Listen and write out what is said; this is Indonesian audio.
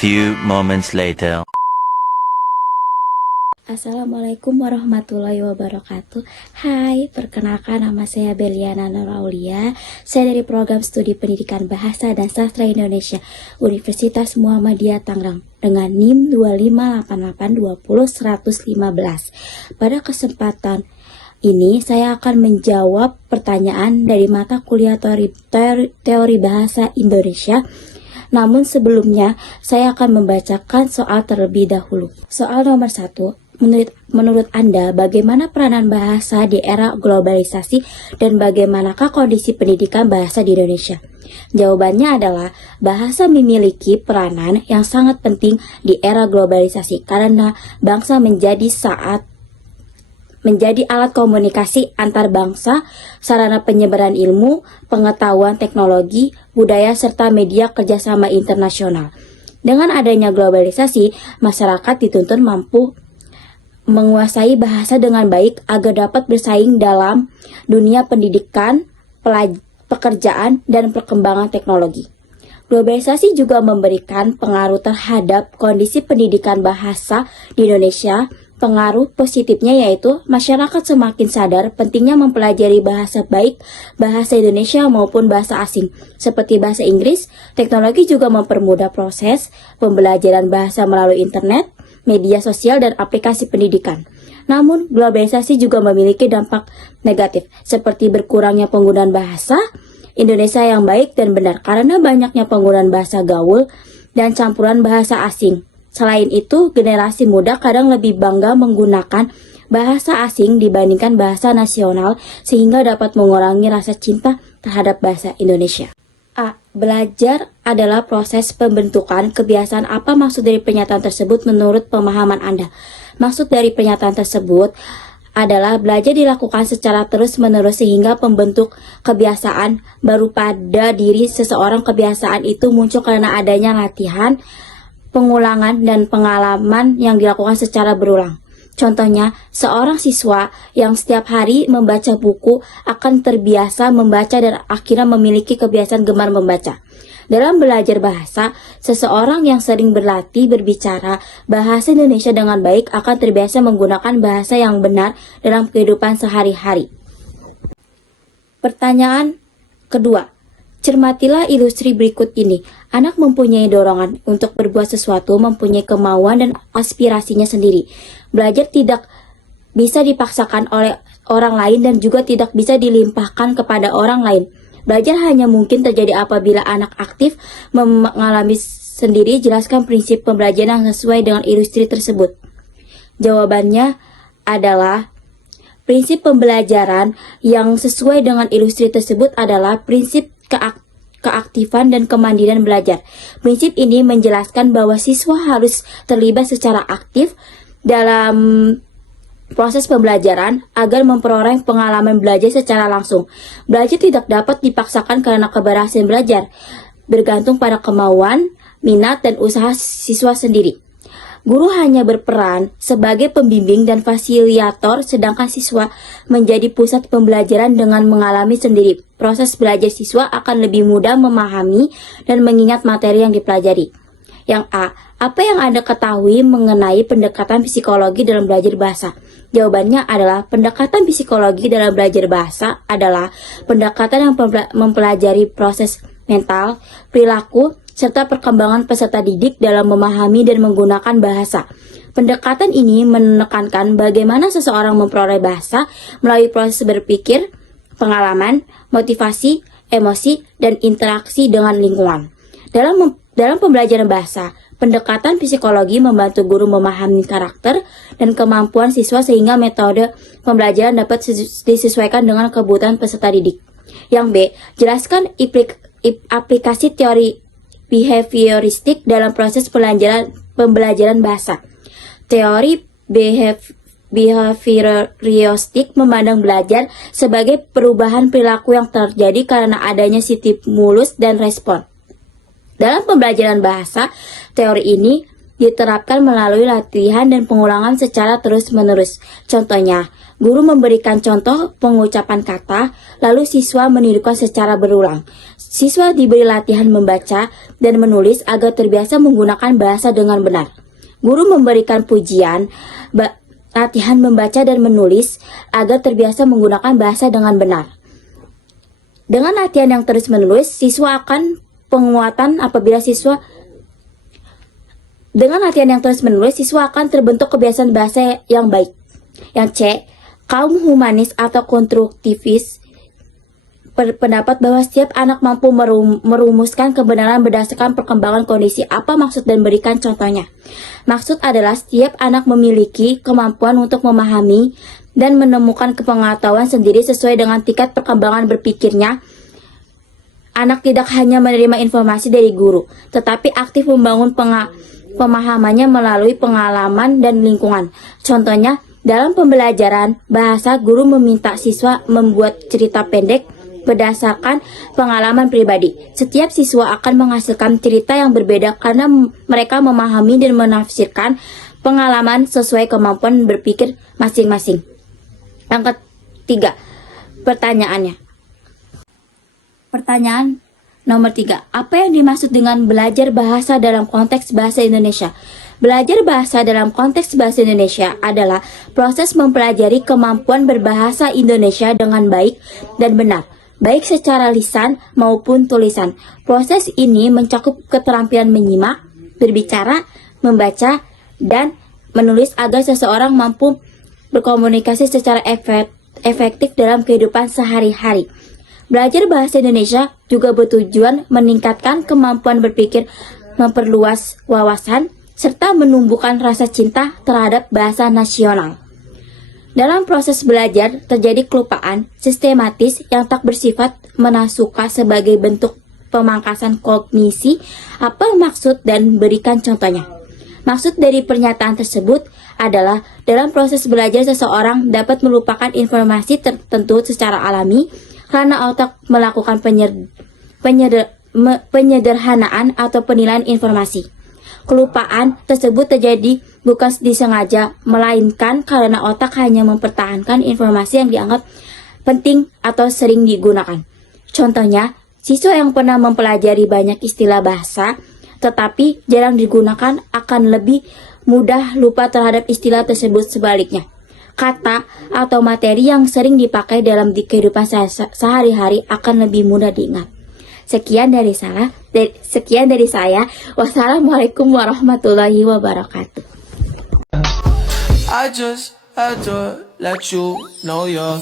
few moments later. Assalamualaikum warahmatullahi wabarakatuh. Hai, perkenalkan nama saya Beliana Nuraulia. Saya dari program studi pendidikan bahasa dan sastra Indonesia Universitas Muhammadiyah Tangerang dengan NIM 258820115. Pada kesempatan ini saya akan menjawab pertanyaan dari mata kuliah teori bahasa Indonesia. Namun sebelumnya saya akan membacakan soal terlebih dahulu. Soal nomor 1. Menurut Anda, bagaimana peranan bahasa di era globalisasi dan bagaimanakah kondisi pendidikan bahasa di Indonesia? Jawabannya adalah bahasa memiliki peranan yang sangat penting di era globalisasi karena bangsa menjadi alat komunikasi antar bangsa, sarana penyebaran ilmu, pengetahuan teknologi, budaya, serta media kerjasama internasional. Dengan adanya globalisasi, masyarakat dituntut mampu menguasai bahasa dengan baik agar dapat bersaing dalam dunia pendidikan, pekerjaan, dan perkembangan teknologi. Globalisasi juga memberikan pengaruh terhadap kondisi pendidikan bahasa di Indonesia. Pengaruh positifnya yaitu masyarakat semakin sadar pentingnya mempelajari bahasa baik bahasa Indonesia maupun bahasa asing. Seperti bahasa Inggris, teknologi juga mempermudah proses pembelajaran bahasa melalui internet, media sosial, dan aplikasi pendidikan. Namun, globalisasi juga memiliki dampak negatif, seperti berkurangnya penggunaan bahasa Indonesia yang baik dan benar karena banyaknya penggunaan bahasa gaul dan campuran bahasa asing. Selain itu, generasi muda kadang lebih bangga menggunakan bahasa asing dibandingkan bahasa nasional sehingga dapat mengurangi rasa cinta terhadap bahasa Indonesia. A. Belajar adalah proses pembentukan kebiasaan. Apa maksud dari pernyataan tersebut menurut pemahaman Anda? Maksud dari pernyataan tersebut adalah belajar dilakukan secara terus-menerus sehingga pembentuk kebiasaan baru pada diri seseorang. Kebiasaan itu muncul karena adanya latihan, pengulangan, dan pengalaman yang dilakukan secara berulang. Contohnya, seorang siswa yang setiap hari membaca buku akan terbiasa membaca dan akhirnya memiliki kebiasaan gemar membaca. Dalam belajar bahasa, seseorang yang sering berlatih berbicara bahasa Indonesia dengan baik akan terbiasa menggunakan bahasa yang benar dalam kehidupan sehari-hari. Pertanyaan kedua. Cermatilah ilustrasi berikut ini. Anak mempunyai dorongan untuk berbuat sesuatu, mempunyai kemauan dan aspirasinya sendiri. Belajar tidak bisa dipaksakan oleh orang lain dan juga tidak bisa dilimpahkan kepada orang lain. Belajar hanya mungkin terjadi apabila anak aktif mengalami sendiri. Jelaskan prinsip pembelajaran yang sesuai dengan ilustrasi tersebut. Jawabannya adalah prinsip pembelajaran yang sesuai dengan ilustrasi tersebut adalah prinsip keaktifan dan kemandirian belajar. Prinsip ini menjelaskan bahwa siswa harus terlibat secara aktif dalam proses pembelajaran agar memperoleh pengalaman belajar secara langsung. Belajar tidak dapat dipaksakan karena keberhasilan belajar bergantung pada kemauan, minat, dan usaha siswa sendiri. Guru hanya berperan sebagai pembimbing dan fasilitator, sedangkan siswa menjadi pusat pembelajaran dengan mengalami sendiri. Proses belajar siswa akan lebih mudah memahami dan mengingat materi yang dipelajari. Yang A. Apa yang Anda ketahui mengenai pendekatan psikologi dalam belajar bahasa? Jawabannya adalah pendekatan psikologi dalam belajar bahasa adalah pendekatan yang mempelajari proses mental, perilaku, serta perkembangan peserta didik dalam memahami dan menggunakan bahasa. Pendekatan ini menekankan bagaimana seseorang memperoleh bahasa melalui proses berpikir, pengalaman, motivasi, emosi, dan interaksi dengan lingkungan. Dalam pembelajaran bahasa, pendekatan psikologi membantu guru memahami karakter dan kemampuan siswa sehingga metode pembelajaran dapat disesuaikan dengan kebutuhan peserta didik. Yang B. Jelaskan aplikasi teori behavioristik dalam proses pembelajaran bahasa. Teori behavioristik memandang belajar sebagai perubahan perilaku yang terjadi karena adanya stimulus dan respon. Dalam pembelajaran bahasa, teori ini diterapkan melalui latihan dan pengulangan secara terus-menerus. Contohnya, Guru memberikan contoh pengucapan kata, lalu siswa menirukan secara berulang. Siswa diberi latihan membaca dan menulis agar terbiasa menggunakan bahasa dengan benar. Guru memberikan pujian, latihan membaca dan menulis agar terbiasa menggunakan bahasa dengan benar. Dengan latihan yang terus-menerus, siswa akan penguatan apabila siswa Dengan latihan yang terus-menerus, siswa akan terbentuk kebiasaan bahasa yang baik. Yang C, kaum humanis atau konstruktivis berpendapat bahwa setiap anak mampu merumuskan kebenaran berdasarkan perkembangan kondisi. Apa maksud dan berikan contohnya? Maksud adalah setiap anak memiliki kemampuan untuk memahami dan menemukan pengetahuan sendiri sesuai dengan tingkat perkembangan berpikirnya. Anak tidak hanya menerima informasi dari guru, tetapi aktif membangun pemahamannya melalui pengalaman dan lingkungan. Contohnya, dalam pembelajaran bahasa, guru meminta siswa membuat cerita pendek berdasarkan pengalaman pribadi. Setiap siswa akan menghasilkan cerita yang berbeda karena mereka memahami dan menafsirkan pengalaman sesuai kemampuan berpikir masing-masing. Yang ketiga, pertanyaannya. Pertanyaan nomor 3. Apa yang dimaksud dengan belajar bahasa dalam konteks bahasa Indonesia? Belajar bahasa dalam konteks bahasa Indonesia adalah proses mempelajari kemampuan berbahasa Indonesia dengan baik dan benar, baik secara lisan maupun tulisan. Proses ini mencakup keterampilan menyimak, berbicara, membaca, dan menulis agar seseorang mampu berkomunikasi secara efektif dalam kehidupan sehari-hari. Belajar bahasa Indonesia juga bertujuan meningkatkan kemampuan berpikir, memperluas wawasan, serta menumbuhkan rasa cinta terhadap bahasa nasional. Dalam proses belajar terjadi kelupaan sistematis yang tak bersifat menasuka sebagai bentuk pemangkasan kognisi. Apa maksud dan berikan contohnya? Maksud dari pernyataan tersebut adalah dalam proses belajar seseorang dapat melupakan informasi tertentu secara alami karena otak melakukan penyederhanaan atau penilaian informasi. Kelupaan tersebut terjadi bukan disengaja, melainkan karena otak hanya mempertahankan informasi yang dianggap penting atau sering digunakan. Contohnya, siswa yang pernah mempelajari banyak istilah bahasa, tetapi jarang digunakan akan lebih mudah lupa terhadap istilah tersebut. Sebaliknya, kata atau materi yang sering dipakai dalam kehidupan sehari-hari akan lebih mudah diingat. Sekian dari saya. Wassalamualaikum warahmatullahi wabarakatuh. I just had to let you know you're